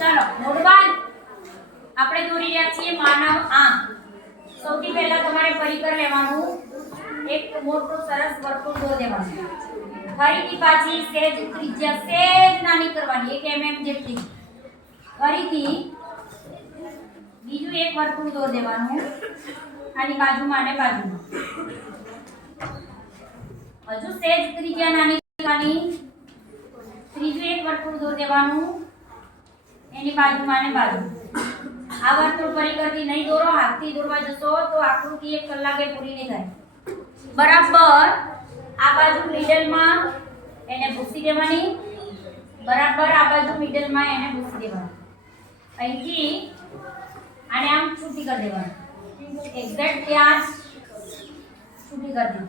ચાલો મોડબાન આપણે દોરી રહ્યા છીએ માનવ આંખ. સૌથી પહેલા તમારે પરિકર લેવાનું, એક મોટું સરસ વર્તુળ દોર દેવાનું. ફરીથી પાછી સેજ ત્રિજ્યા સેજ નાની કરવાની, 1 mm જેટલી. ફરીથી બીજું એક વર્તુળ દોર દેવાનું, આની બાજુમાં અને બાજુમાં. હજુ સેજ ત્રિજ્યા નાની કરવાની, ત્રીજું એક વર્તુળ દોર દેવાનું, એની બાજુમાં અને બાજુમાં. આ વર્તુળ પરિકરથી નહીં દોરો, હાથથી દોરવા જશો તો આકૃતિ 1 કલાકે પૂરી નહીં થાય. બરાબર આ બાજુ મિડલમાં એને ભૂસી દેવાની, બરાબર આ બાજુ મિડલમાં એને ભૂસી દેવાની. અહીંથી આને આમ છૂટી કરી દેવાનું, એક્ઝેક્ટ ત્યાં છૂટી કરી દેવાનું.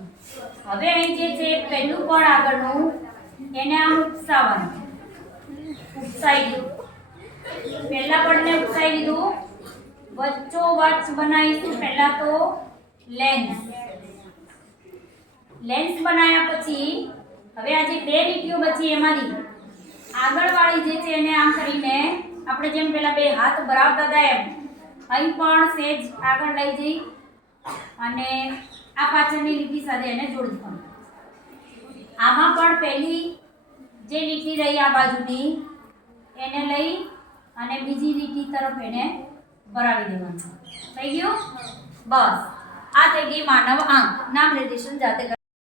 હવે અહીં જે છે પહેલું પડ આગળનું એને આમ ઉપસાવવાનું, ઉપસાઈ દીધું. પહેલા પડને ઉપસાઈ દીધું, વચ્ચોવચ્ચ બનાવીશું પહેલા તો લેન્સ. લેન્સ બનાવ્યા પછી હવે આ જે બે લીટીઓ બચી એમાંથી આગળવાળી જે છે એને આમ કરીને આપણે જેમ પેલા બે હાથ બરાબર હતા એમ અહીં પણ સેજ આગળ લઈ જઈ અને આ પાછળની લીટી સાથે એને જોડી દેવાનું. આમાં પણ પહેલી જે લીટી રહી આ બાજુની એને લઈ અને બીજી લીટી તરફ એને ભરાવી દેવાનું. થઈ ગયું? બસ આ થઈ ગઈ માનવ આંખ. નામ નિર્દેશન જાતે